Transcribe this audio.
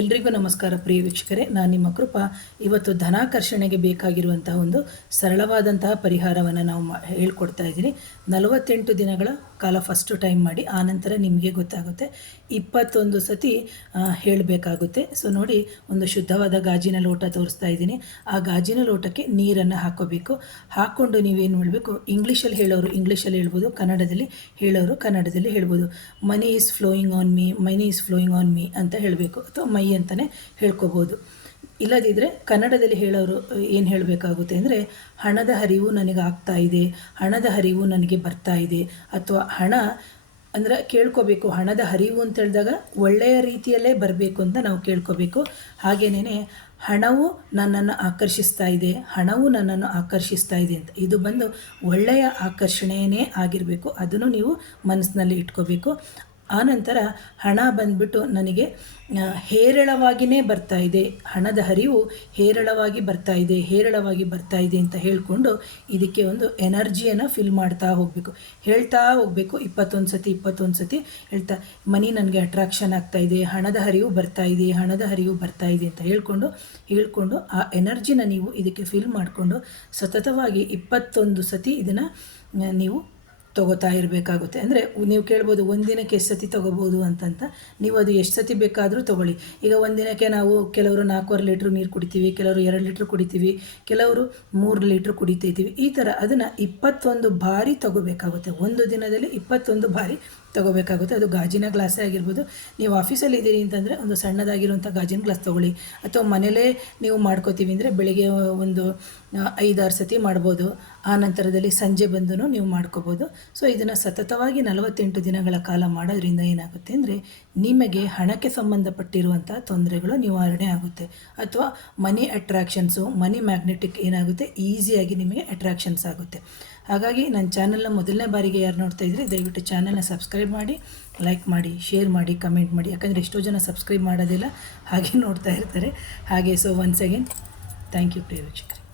ಎಲ್ರಿಗೂ ನಮಸ್ಕಾರ ಪ್ರಿಯ ವೀಕ್ಷಕರೇ, ನಾನು ನಿಮ್ಮ ಕೃಪಾ. ಇವತ್ತು ಧನಾಕರ್ಷಣೆಗೆ ಬೇಕಾಗಿರುವಂತಹ ಒಂದು ಸರಳವಾದಂತಹ ಪರಿಹಾರವನ್ನು ನಾವು ಹೇಳ್ಕೊಡ್ತಾ ಇದ್ದೀನಿ. 48 ದಿನಗಳ ಕಾಲ ಫಸ್ಟ್ ಟೈಮ್ ಮಾಡಿ, ಆನಂತರ ನಿಮಗೆ ಗೊತ್ತಾಗುತ್ತೆ. 21 ಸತಿ ಹೇಳಬೇಕಾಗುತ್ತೆ. ಸೊ ನೋಡಿ, ಒಂದು ಶುದ್ಧವಾದ ಗಾಜಿನ ಲೋಟ ತೋರಿಸ್ತಾ ಇದ್ದೀನಿ. ಆ ಗಾಜಿನ ಲೋಟಕ್ಕೆ ನೀರನ್ನು ಹಾಕೋಬೇಕು. ಹಾಕ್ಕೊಂಡು ನೀವೇನು ಮಾಡಬೇಕು, ಇಂಗ್ಲೀಷಲ್ಲಿ ಹೇಳೋರು ಇಂಗ್ಲೀಷಲ್ಲಿ ಹೇಳ್ಬೋದು, ಕನ್ನಡದಲ್ಲಿ ಹೇಳೋರು ಕನ್ನಡದಲ್ಲಿ ಹೇಳ್ಬೋದು. Money is flowing on me, money is flowing on me ಅಂತ ಹೇಳಬೇಕು, ಅಥವಾ ಮೈ ಅಂತಲೇ ಹೇಳ್ಕೊಬೋದು. ಇಲ್ಲದಿದ್ದರೆ ಕನ್ನಡದಲ್ಲಿ ಹೇಳೋರು ಏನು ಹೇಳಬೇಕಾಗುತ್ತೆ ಅಂದರೆ, ಹಣದ ಹರಿವು ನನಗೆ ಆಗ್ತಾ ಇದೆ, ಹಣದ ಹರಿವು ನನಗೆ ಬರ್ತಾ ಇದೆ. ಅಥವಾ ಹಣ ಅಂದರೆ ಕೇಳ್ಕೋಬೇಕು, ಹಣದ ಹರಿವು ಅಂತ ಹೇಳಿದಾಗ ಒಳ್ಳೆಯ ರೀತಿಯಲ್ಲೇ ಬರಬೇಕು ಅಂತ ನಾವು ಕೇಳ್ಕೋಬೇಕು. ಹಾಗೇನೇ ಹಣವು ನನ್ನನ್ನು ಆಕರ್ಷಿಸ್ತಾ ಇದೆ, ಹಣವು ನನ್ನನ್ನು ಆಕರ್ಷಿಸ್ತಾ ಇದೆ ಅಂತ ಇದು ಬಂದು ಒಳ್ಳೆಯ ಆಕರ್ಷಣೆಯೇ ಆಗಿರಬೇಕು. ಅದನ್ನು ನೀವು ಮನಸ್ಸಿನಲ್ಲಿ ಇಟ್ಕೋಬೇಕು. ಆನಂತರ ಹಣ ಬಂದ್ಬಿಟ್ಟು ನನಗೆ ಹೇರಳವಾಗಿಯೇ ಬರ್ತಾ ಇದೆ, ಹಣದ ಹರಿವು ಹೇರಳವಾಗಿ ಬರ್ತಾ ಇದೆ, ಹೇರಳವಾಗಿ ಬರ್ತಾ ಇದೆ ಅಂತ ಹೇಳಿಕೊಂಡು ಇದಕ್ಕೆ ಒಂದು ಎನರ್ಜಿಯನ್ನು ಫಿಲ್ ಮಾಡ್ತಾ ಹೋಗಬೇಕು, ಹೇಳ್ತಾ ಹೋಗಬೇಕು. 21 ಸತಿ ಹೇಳ್ತಾ, ಮನಿ ನನಗೆ ಅಟ್ರಾಕ್ಷನ್ ಆಗ್ತಾ ಇದೆ, ಹಣದ ಹರಿವು ಬರ್ತಾ ಇದೆ, ಹಣದ ಹರಿವು ಬರ್ತಾ ಇದೆ ಅಂತ ಹೇಳ್ಕೊಂಡು ಆ ಎನರ್ಜಿನ ನೀವು ಇದಕ್ಕೆ ಫಿಲ್ ಮಾಡಿಕೊಂಡು ಸತತವಾಗಿ 21 ಸತಿ ಇದನ್ನು ನೀವು ತೊಗೋತಾ ಇರಬೇಕಾಗುತ್ತೆ. ಅಂದರೆ ನೀವು ಕೇಳ್ಬೋದು, ಒಂದಿನಕ್ಕೆ ಎಷ್ಟು ಸತಿ ತೊಗೋಬೋದು ಅಂತಂತ. ನೀವು ಅದು ಎಷ್ಟು ಸತಿ ಬೇಕಾದರೂ ತೊಗೊಳ್ಳಿ. ಈಗ ಒಂದಿನಕ್ಕೆ ನಾವು ಕೆಲವರು 4.25 ಲೀಟ್ರ್ ನೀರು ಕುಡಿತೀವಿ, ಕೆಲವರು 2 ಲೀಟ್ರ್ ಕುಡಿತೀವಿ, ಕೆಲವರು 3 ಲೀಟ್ರ್ ಕುಡಿತೀವಿ. ಈ ಥರ ಅದನ್ನು 21 ಬಾರಿ ತೊಗೋಬೇಕಾಗುತ್ತೆ. ಒಂದು ದಿನದಲ್ಲಿ 21 ಬಾರಿ ತೊಗೋಬೇಕಾಗುತ್ತೆ. ಅದು ಗಾಜಿನ ಗ್ಲಾಸೇ ಆಗಿರ್ಬೋದು. ನೀವು ಆಫೀಸಲ್ಲಿ ಇದ್ದೀರಿ ಅಂತಂದರೆ ಒಂದು ಸಣ್ಣದಾಗಿರುವಂಥ ಗಾಜಿನ ಗ್ಲಾಸ್ ತೊಗೊಳ್ಳಿ. ಅಥವಾ ಮನೇಲೇ ನೀವು ಮಾಡ್ಕೋತೀವಿ ಅಂದರೆ ಬೆಳಿಗ್ಗೆ ಒಂದು 5-6 ಸತಿ ಮಾಡ್ಬೋದು. ಆ ನಂತರದಲ್ಲಿ ಸಂಜೆ ಬಂದು ನೀವು ಮಾಡ್ಕೋಬೋದು. ಸೊ ಇದನ್ನು ಸತತವಾಗಿ 48 ದಿನಗಳ ಕಾಲ ಮಾಡೋದ್ರಿಂದ ಏನಾಗುತ್ತೆ ಅಂದರೆ, ನಿಮಗೆ ಹಣಕ್ಕೆ ಸಂಬಂಧಪಟ್ಟಿರುವಂಥ ತೊಂದರೆಗಳು ನಿವಾರಣೆ ಆಗುತ್ತೆ. ಅಥವಾ ಮನಿ ಅಟ್ರಾಕ್ಷನ್ಸು, ಮನಿ ಮ್ಯಾಗ್ನೆಟಿಕ್ ಏನಾಗುತ್ತೆ, ಈಸಿಯಾಗಿ ನಿಮಗೆ ಅಟ್ರಾಕ್ಷನ್ಸ್ ಆಗುತ್ತೆ. ಹಾಗಾಗಿ ನನ್ನ ಚಾನಲ್ನ ಮೊದಲನೇ ಬಾರಿಗೆ ಯಾರು ನೋಡ್ತಾ ಇದ್ದರೆ ದಯವಿಟ್ಟು ಚಾನಲ್ನ ಸಬ್ಸ್ಕ್ರೈಬ್ ಮಾಡಿ, ಲೈಕ್ ಮಾಡಿ, ಶೇರ್ ಮಾಡಿ, ಕಮೆಂಟ್ ಮಾಡಿ. ಯಾಕಂದರೆ ಎಷ್ಟೋ ಜನ ಸಬ್ಸ್ಕ್ರೈಬ್ ಮಾಡೋದಿಲ್ಲ, ಹಾಗೆ ನೋಡ್ತಾ ಇರ್ತಾರೆ. ಹಾಗೆ so once again thank you ಪ್ರಿಯ ವೀಕ್ಷಕರೇ.